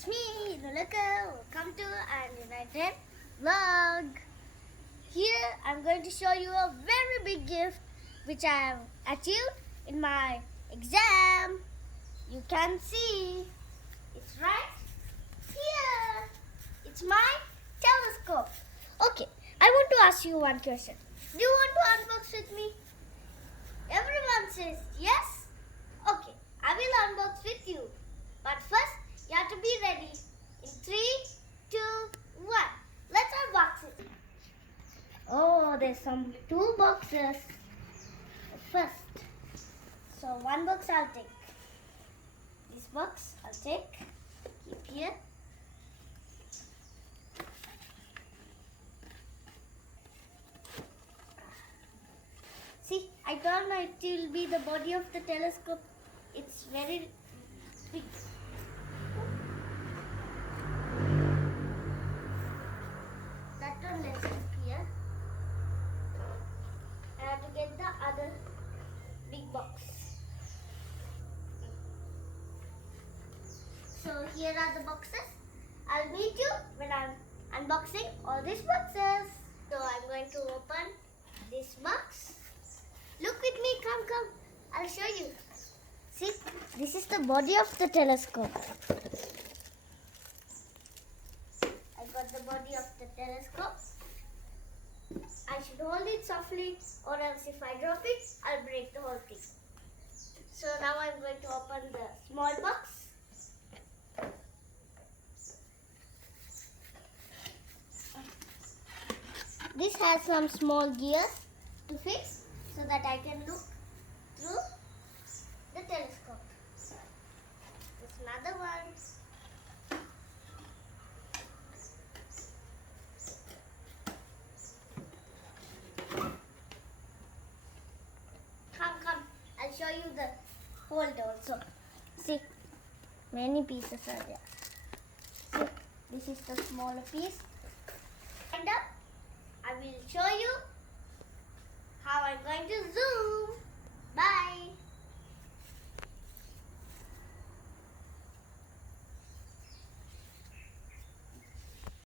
It's me, Nulaka. Welcome to an United vlog. Here I'm going to show you a very big gift which I have achieved in my exam. You can see it's right here. It's my telescope. Okay, I want to ask you one question. Do you want to unbox with me? Everyone says yes. Okay, I will unbox with you. But first, you have to be ready. In 3, 2, 1. Let's unbox it. Oh, there's some 2 boxes. First, so one box I'll take. This box I'll take. Keep here. See, I don't know it will be the body of the telescope. It's very big. That one let's keep here. I have to get the other big box. So here are the boxes. I'll meet you when I'm unboxing all these boxes. So I'm going to open this box. Look with me, come. I'll show you. See, this is the body of the telescope. I got the body of the telescope. I should hold it softly, or else if I drop it, I'll break the whole thing. So now I'm going to open the small box. This has some small gears to fix so that I can look through the telescope. There's another one. Come. I'll show you the holder also. See, many pieces are there. See, this is the smaller piece. And up, I will show you how I'm going to zoom.